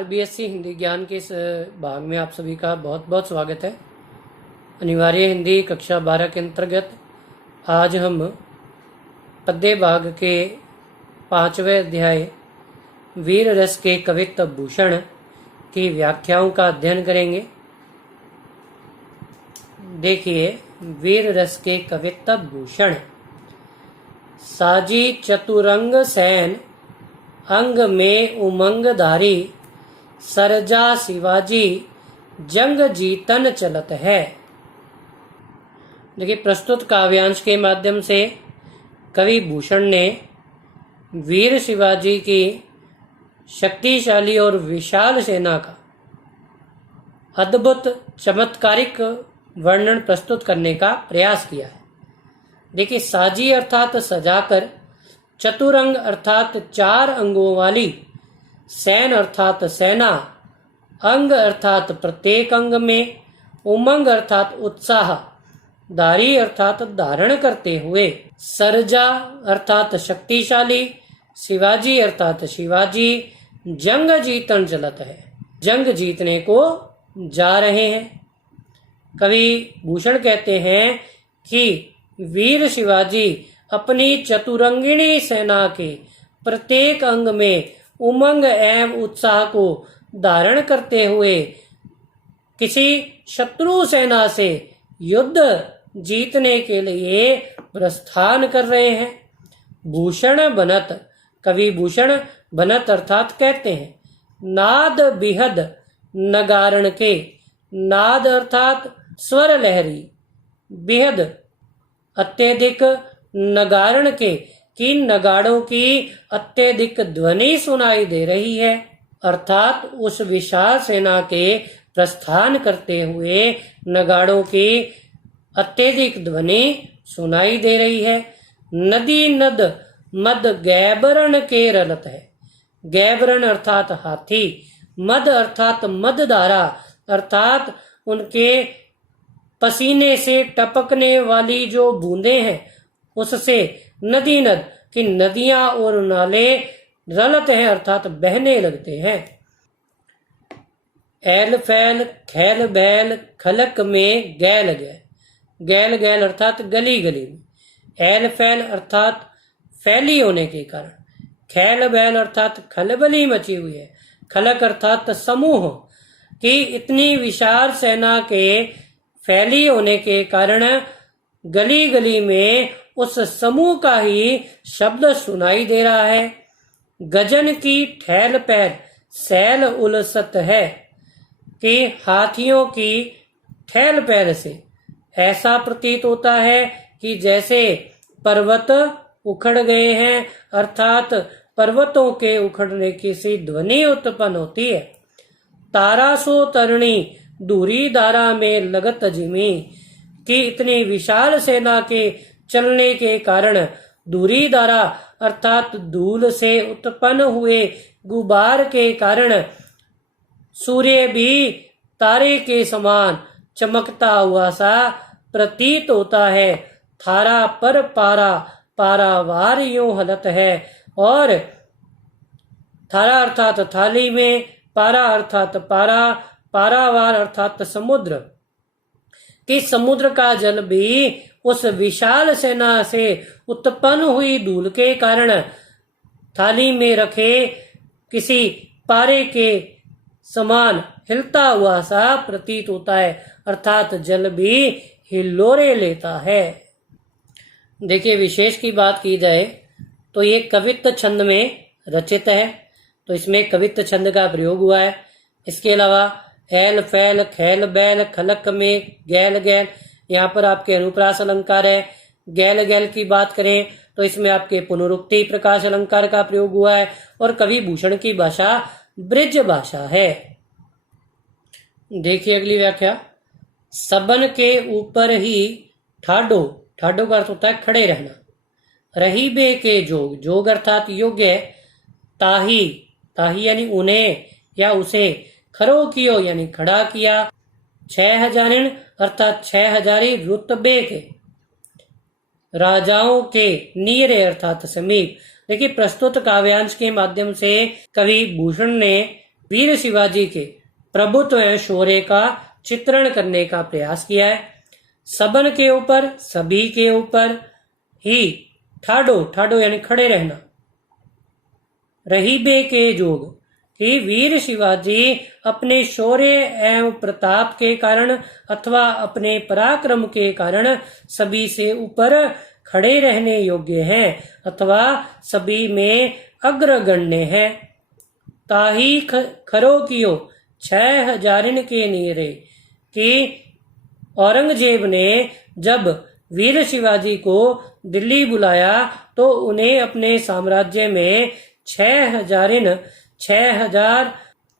RBSC Hindi ज्ञान के इस भाग में आप सभी का बहुत बहुत स्वागत है। अनिवार्य हिंदी कक्षा 12 के अंतर्गत आज हम पद्य भाग के 5वें अध्याय वीर रस के कवित्व भूषण की व्याख्याओं का अध्ययन करेंगे। देखिए, वीर रस के कवित्व भूषण। साजी चतुरंग सैन अंग में उमंगधारी, सरजा शिवाजी जंग जीतन चलत है। देखिए, प्रस्तुत काव्यांश के माध्यम से कवि भूषण ने वीर शिवाजी की शक्तिशाली और विशाल सेना का अद्भुत चमत्कारिक वर्णन प्रस्तुत करने का प्रयास किया है। देखिए, साजी अर्थात सजाकर, चतुरंग अर्थात 4 अंगों वाली, सैन अर्थात सेना, अंग अर्थात प्रत्येक अंग में, उमंग अर्थात उत्साह, धारी अर्थात धारण करते हुए, सरजा अर्थात शक्तिशाली, शिवाजी अर्थात शिवाजी जंग जीतन चलत है, जंग जीतने को जा रहे हैं। कवि भूषण कहते हैं कि वीर शिवाजी अपनी चतुरंगिणी सेना के प्रत्येक अंग में उमंग एवं उत्साह को धारण करते हुए किसी शत्रु सेना से युद्ध जीतने के लिए प्रस्थान कर रहे हैं। भूषण बनत, कवि भूषण बनत अर्थात कहते हैं नाद बिहद नगारण के, नाद अर्थात स्वर लहरी, बिहद अत्यधिक नगारण के, कि नगाड़ों की अत्यधिक ध्वनि सुनाई दे रही है, अर्थात उस विशाल सेना के प्रस्थान करते हुए नगाड़ों की अत्यधिक ध्वनि सुनाई दे रही है। नदी नद मद गैबरण के रलत है, गैबरण अर्थात हाथी, मद अर्थात मदधारा अर्थात उनके पसीने से टपकने वाली जो बूंदें हैं उससे नदी नद की नदियां और नाले रलत हैं अर्थात बहने लगते हैं। ऐल फैल खैल बैल खलक में गैल गै, गैल गैल अर्थात गली गली में, ऐल फैल अर्थात फैली होने के कारण, खैल बैल अर्थात खलबली मची हुई है, खलक अर्थात समूह की इतनी विशाल सेना के फैली होने के कारण गली गली में उस समूह का ही शब्द सुनाई दे रहा है। गजन की ठैल पैल सैल उलसत है, कि हाथियों की ठैल पैल से ऐसा प्रतीत होता है कि जैसे पर्वत उखड़ गए हैं, अर्थात पर्वतों के उखड़ने की सी ध्वनि उत्पन्न होती है। तारा सो तरणी दूरी दारा में लगत जिमी, कि इतनी विशाल सेना के चलने के कारण दूरी दारा अर्थात धूल से उत्पन्न हुए गुबार के कारण सूर्य भी तारे के समान चमकता हुआ सा प्रतीत होता है। थारा पर पारा पारावार यूं हलत है, और थारा अर्थात थाली में, पारा अर्थात पारा, पारावार अर्थात समुद्र, कि समुद्र का जल भी उस विशाल सेना से उत्पन्न हुई धूल के कारण थाली में रखे किसी पारे के समान हिलता हुआ सा प्रतीत होता है, अर्थात जल भी हिलोरे लेता है। देखिए, विशेष की बात की जाए तो ये कवित्व छंद में रचित है, तो इसमें कवित्व छंद का प्रयोग हुआ है। इसके अलावा ऐल फैल खैल बैल खलक में गैल गैल, यहाँ पर आपके अनुप्रास अलंकार है। गैल गैल की बात करें तो इसमें आपके पुनरुक्ति प्रकाश अलंकार का प्रयोग हुआ है, और कवि भूषण की भाषा ब्रिज भाषा है। देखिए अगली व्याख्या। सबन के ऊपर ही ठाडो, ठाडो का अर्थ होता है खड़े रहना, रही बे के जोग, जोग अर्थात योग्य, ताही, ताही यानी उन्हें या उसे, खरो कियो यानी खड़ा किया, 6,000 अर्थात 6,000 रुतबे के, राजाओं के नीरे अर्थात समीप। देखिए, प्रस्तुत काव्यांश के माध्यम से कवि भूषण ने वीर शिवाजी के प्रभुत्व एवं शौर्य का चित्रण करने का प्रयास किया है। सबन के ऊपर, सभी के ऊपर ही ठाडो, ठाडो यानी खड़े रहना, रहीबे के जोग कि वीर शिवाजी अपने शौर्य एवं प्रताप के कारण अथवा अपने पराक्रम के कारण सभी से ऊपर खड़े रहने योग्य हैं अथवा सभी में अग्रगण्य हैं। ताही खरो कियो 6000 के नीरे कि औरंगजेब ने जब वीर शिवाजी को दिल्ली बुलाया तो उन्हें अपने साम्राज्य में 6000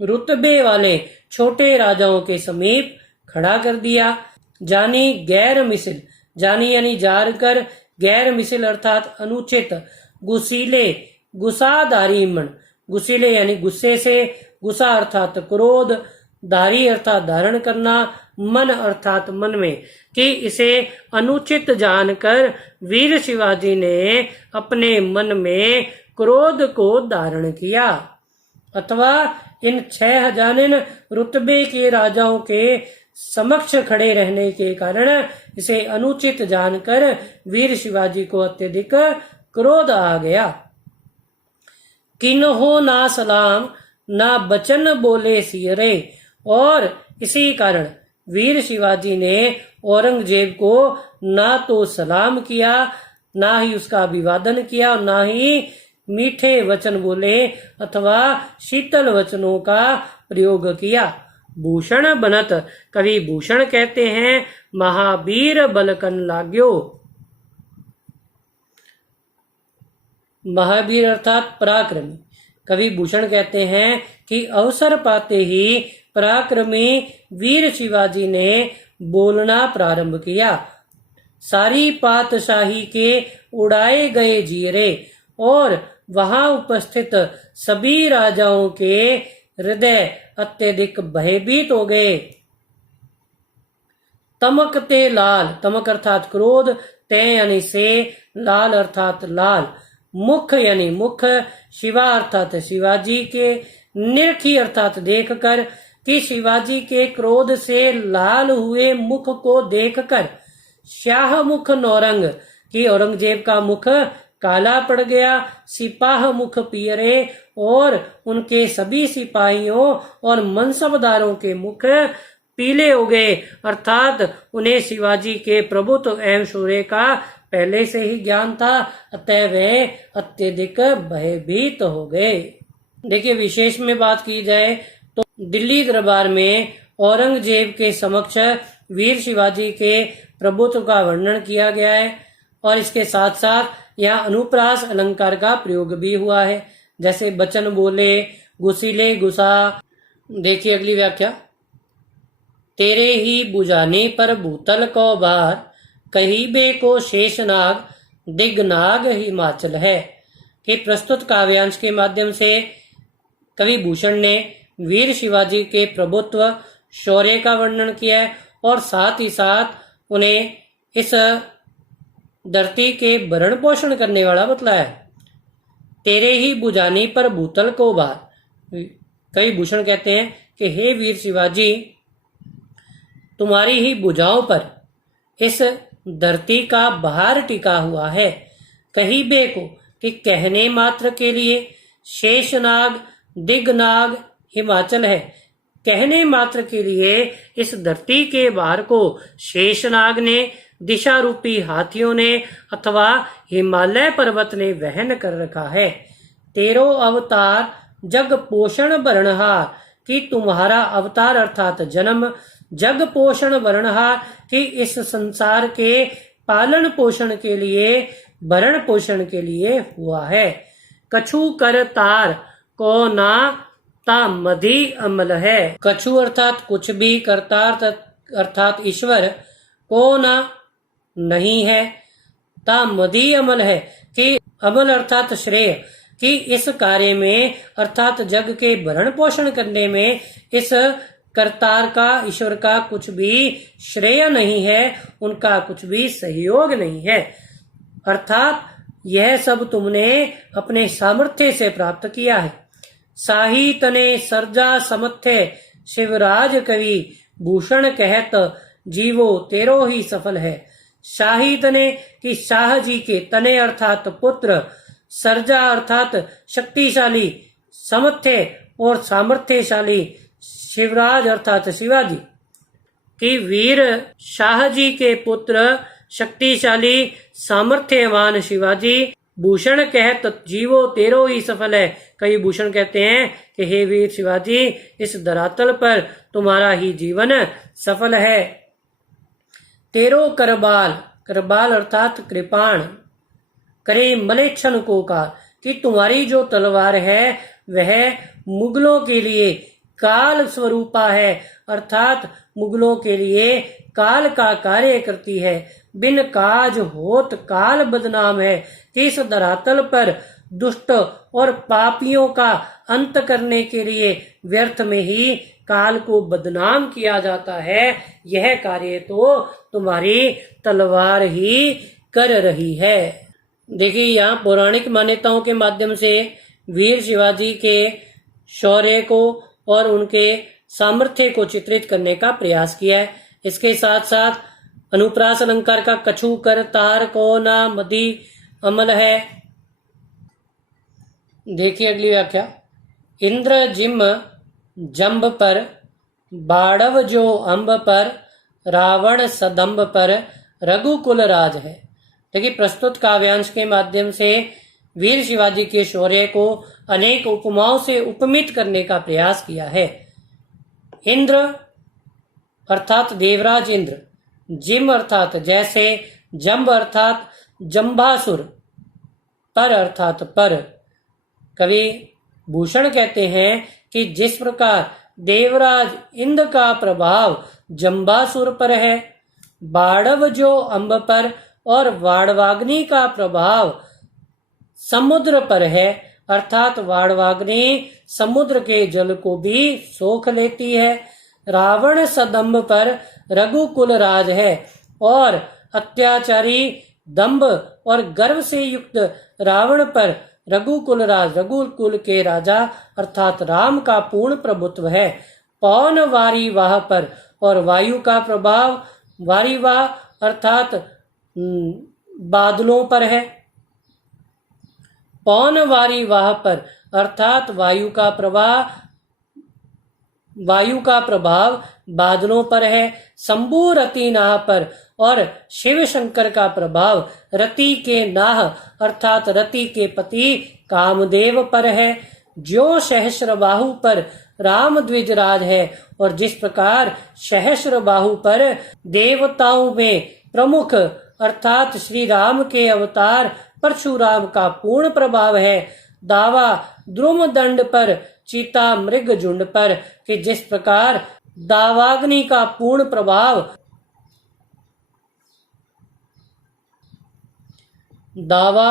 रुतबे वाले छोटे राजाओं के समीप खड़ा कर दिया। जानी गैर मिसिल, जानी यानी जार कर, गैर मिसिल अर्थात अनुचित, गुसीले गुस्साधारी मन, गुसीले यानी गुस्से से, गुस्सा अर्थात क्रोध, धारी अर्थात धारण करना, मन अर्थात मन में, कि इसे अनुचित जानकर वीर शिवाजी ने अपने मन में क्रोध को धारण किया अथवा इन 6000 रुतबे के राजाओं के समक्ष खड़े रहने के कारण इसे अनुचित जानकर वीर शिवाजी को अत्यधिक क्रोध आ गया। किन्हो ना सलाम ना बचन बोले सियरे, और इसी कारण वीर शिवाजी ने औरंगजेब को ना तो सलाम किया, ना ही उसका अभिवादन किया, ना ही मीठे वचन बोले अथवा शीतल वचनों का प्रयोग किया। भूषण बनत, कवि भूषण कहते हैं महावीर बलकन लाग्यो, महावीर अर्थात पराक्रमी। कवि भूषण कहते हैं कि अवसर पाते ही पराक्रमी वीर शिवाजी ने बोलना प्रारंभ किया। सारी पातशाही के उड़ाए गए जीरे और वहां उपस्थित सभी राजाओं के हृदय अत्यधिक भयभीत हो गए। तमकते लाल, तमक अर्थात क्रोध, ते यानी से, लाल अर्थात लाल, मुख यानी मुख, शिवा अर्थात शिवाजी के, निर्खी अर्थात देखकर, कि शिवाजी के क्रोध से लाल हुए मुख को देखकर शाह मुख नौरंग, कि औरंगजेब का मुख काला पड़ गया, सिपाह मुख पियरे, और उनके सभी सिपाहियों और मनसबदारों के मुख पीले हो गए, अर्थात उन्हें शिवाजी के प्रभुत्व एवं शौर्य का पहले से ही ज्ञान था, अतः वे अत्यधिक भयभीत हो गए। देखिए, विशेष में बात की जाए तो दिल्ली दरबार में औरंगजेब के समक्ष वीर शिवाजी के प्रभुत्व का वर्णन किया गया है और इसके साथ साथ यहाँ अनुप्रास अलंकार का प्रयोग भी हुआ है, जैसे बचन बोले, गुसीले गुस्सा। देखिए अगली व्याख्या, तेरे ही बुझाने पर भूतल को बार, कहीबे को शेषनाग दिग्नाग हिमाचल है। कि प्रस्तुत काव्यांश के माध्यम से कवि भूषण ने वीर शिवाजी के प्रभुत्व शौर्य का वर्णन किया है और साथ ही साथ उन्हें इस धरती के भरण पोषण करने वाला बतलाया है। तेरे ही बुझानी पर भूतल को बार, कवि भूषण कहते हैं कि हे वीर शिवाजी, तुम्हारी ही भुजाओं पर इस धरती का भार टिका हुआ है। कहीबे को, कि कहने मात्र के लिए, शेषनाग दिग्नाग हिमाचल है, कहने मात्र के लिए इस धरती के भार को शेषनाग ने, दिशा रूपी हाथियों ने अथवा हिमालय पर्वत ने वहन कर रखा है। तेरो अवतार जग पोषण भरणहार, कि तुम्हारा अवतार अर्थात जन्म जग पोषण भरणहार, कि इस संसार के पालन पोषण के लिए, भरण पोषण के लिए हुआ है। कछु कर तार को ना ता मधी अमल है, कछु अर्थात कुछ भी, करतार अर्थात ईश्वर, को ना नहीं है, ता मधी अमल है, कि अमल अर्थात श्रेय, कि इस कार्य में अर्थात जग के भरण पोषण करने में इस करतार का, ईश्वर का कुछ भी श्रेय नहीं है, उनका कुछ भी सहयोग नहीं है, अर्थात यह सब तुमने अपने सामर्थ्य से प्राप्त किया है। साही तने सर्जा समथे शिवराज कवि भूषण कहत जीवो तेरो ही सफल है। शाही तने कि शाह जी के, तने अर्थात पुत्र, सर्जा अर्थात शक्तिशाली, समर्थे और सामर्थ्यशाली, शिवराज अर्थात शिवाजी कि वीर शाह जी के पुत्र, शक्तिशाली, सामर्थ्यवान शिवाजी, भूषण कहत जीवो तेरो ही सफल है। कई भूषण कहते हैं कि हे वीर शिवाजी, इस धरातल पर तुम्हारा ही जीवन सफल है। तेरो करबाल, करबाल अर्थात कृपाण, करे मलेच्छन को कहा कि तुम्हारी जो तलवार है वह मुगलों के लिए काल स्वरूपा है, अर्थात मुगलों के लिए काल का कार्य करती है। बिन काज होत काल बदनाम है कि इस धरातल पर दुष्ट और पापियों का अंत करने के लिए व्यर्थ में ही काल को बदनाम किया जाता है। यह कार्य तो तुम्हारी तलवार ही कर रही है। देखिए, यहाँ पौराणिक मान्यताओं के माध्यम से वीर शिवाजी के शौर्य को और उनके सामर्थ्य को चित्रित करने का प्रयास किया है। इसके साथ साथ अनुप्रास अलंकार का कछु कर तार को ना मदी अमल है। देखिए अगली व्याख्या, इंद्र जिम जंब पर, बाड़व जो अंब पर, रावण सदंब पर, रघुकुल राज है। देखिए, प्रस्तुत काव्यांश के माध्यम से वीर शिवाजी के शौर्य को अनेक उपमाओं से उपमित करने का प्रयास किया है। इंद्र अर्थात देवराज इंद्र, जिम अर्थात जैसे, जंब अर्थात जंबासुर, पर अर्थात पर। कवि भूषण कहते हैं कि जिस प्रकार देवराज इंद्र का प्रभाव जंबासुर पर है, बाड़व जो अंब पर और वाड़वाग्नि का प्रभाव समुद्र पर है, अर्थात वाड़वाग्नि समुद्र के जल को भी सोख लेती है। रावण सदंब पर रघुकुल राज है और अत्याचारी, दंभ और गर्व से युक्त रावण पर रघुकुल राज, रघुकुल के राजा अर्थात राम का पूर्ण प्रभुत्व है। पवन वारी वाह पर और वायु का प्रभाव वारीवाह अर्थात बादलों पर है। पवन वारीवाह पर अर्थात वायु का प्रभाव बादलों पर है। शंभु रति नाह पर और शिव शंकर का प्रभाव रति के नाह अर्थात रति के पति कामदेव पर है। जो सहस्रबाहु पर राम द्विजराज है और जिस प्रकार सहस्रबाहु पर देवताओं में प्रमुख अर्थात श्री राम के अवतार परशुराम का पूर्ण प्रभाव है। दावा द्रुम दंड पर, चीता मृग झुंड पर कि जिस प्रकार दावाग्नि का पूर्ण प्रभाव दावा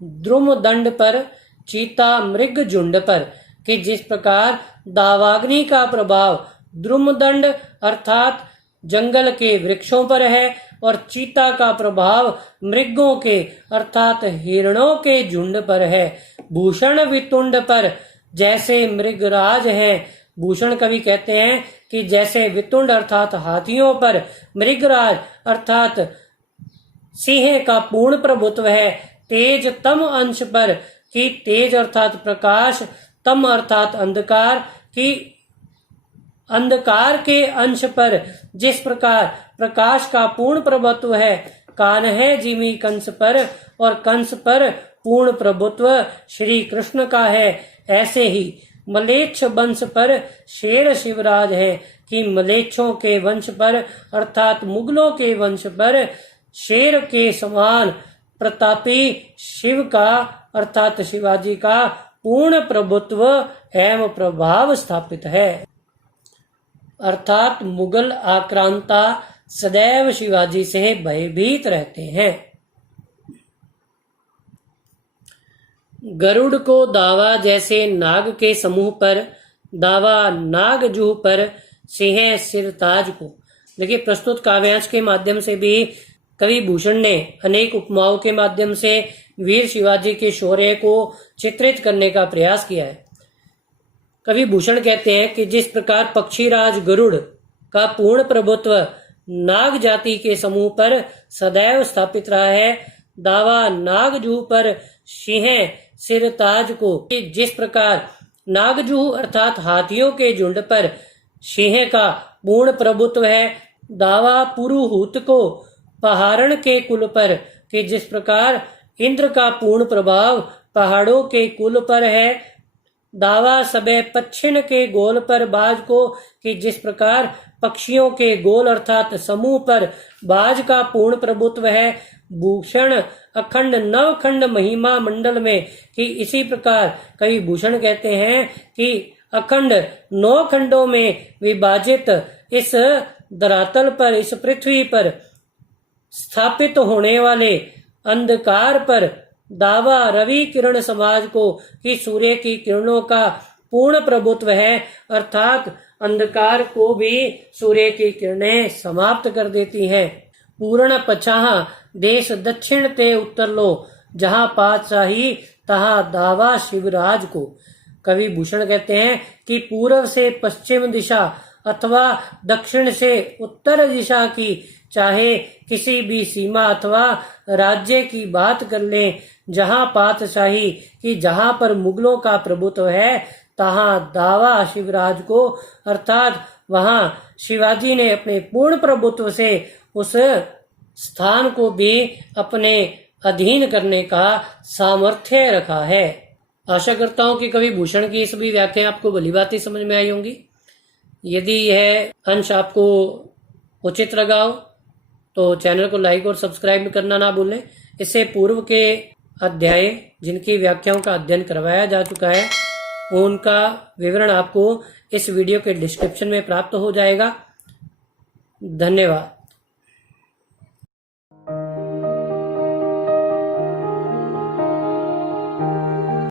द्रुम दंड पर, चीता मृग झुंड पर कि जिस प्रकार दावाग्नि का प्रभाव द्रुमदंड अर्थात जंगल के वृक्षों पर है और चीता का प्रभाव मृगों के अर्थात हिरणों के झुंड पर है। भूषण वितुंड पर जैसे मृगराज है। भूषण कवि कहते हैं कि जैसे वितुंड अर्थात हाथियों पर, मृगराज अर्थात सिंह का पूर्ण प्रभुत्व है। तेज तम अंश पर कि तेज अर्थात प्रकाश, तम अर्थात अंधकार की अंधकार के अंश पर जिस प्रकार प्रकाश का पूर्ण प्रभुत्व है। कान है जिमी कंस पर और कंस पर पूर्ण प्रभुत्व श्री कृष्ण का है। ऐसे ही मलेच्छ वंश पर शेर शिवराज है कि मलेच्छों के वंश पर अर्थात मुगलों के वंश पर शेर के समान प्रतापी शिव का अर्थात शिवाजी का पूर्ण प्रभुत्व एवं प्रभाव स्थापित है। अर्थात मुगल आक्रांता सदैव शिवाजी से भयभीत रहते हैं। गरुड़ को दावा जैसे नाग के समूह पर, दावा नाग जूह पर, सिंह सिरताज को। देखिए, प्रस्तुत काव्यांश के माध्यम से भी कवि भूषण ने अनेक उपमाओं के माध्यम से वीर शिवाजी के शौर्य को चित्रित करने का प्रयास किया है। कवि भूषण कहते हैं कि जिस प्रकार पक्षीराज गरुड़ का पूर्ण प्रभुत्व नाग जाति के समूह पर सदैव स्थापित रहा है, दावा नागजूह पर सिंह सिरताज को, जिस प्रकार नागजूह अर्थात हाथियों के झुंड पर सिंह का पूर्ण प्रभुत्व है, दावा पुरुहूत को पहाड़न के कुल पर, कि जिस प्रकार इंद्र का पूर्ण प्रभाव पहाड़ों के कुल पर है, दावा सबे पक्षिण के गोल पर बाज को, कि जिस प्रकार पक्षियों के गोल अर्थात समूह पर बाज का पूर्ण प्रभुत्व है, भूषण अखंड नवखंड महिमा मंडल में, कि इसी प्रकार कवि भूषण कहते हैं कि अखंड 9 खंडों में विभाजित इस धरातल पर, इस पृथ्वी पर स्थापित होने वाले अंधकार पर दावा रवि किरण समाज को, कि सूर्य की किरणों का पूर्ण प्रभुत्व है, अर्थात अंधकार को भी सूर्य की किरणें समाप्त कर देती हैं। पूर्ण पछाह देश दक्षिण ते उत्तर लो, जहां पातशाही तहा दावा शिवराज को। कवि भूषण कहते हैं कि पूर्व से पश्चिम दिशा अथवा दक्षिण से उत्तर दिशा की चाहे किसी भी सीमा अथवा राज्य की बात कर लें, जहां पातशाही की, जहां पर मुगलों का प्रभुत्व है, तहां दावा शिवराज को, अर्थात वहां शिवाजी ने अपने पूर्ण प्रभुत्व से उस स्थान को भी अपने अधीन करने का सामर्थ्य रखा है। आशा करता हूं कि कवि भूषण की सभी व्याख्याएं आपको भली भांति समझ में आई होंगी। यदि यह अंश आपको उचित लगा हो तो चैनल को लाइक और सब्सक्राइब करना ना भूलें। इससे पूर्व के अध्याय जिनकी व्याख्याओं का अध्ययन करवाया जा चुका है उनका विवरण आपको इस वीडियो के डिस्क्रिप्शन में प्राप्त हो जाएगा। धन्यवाद।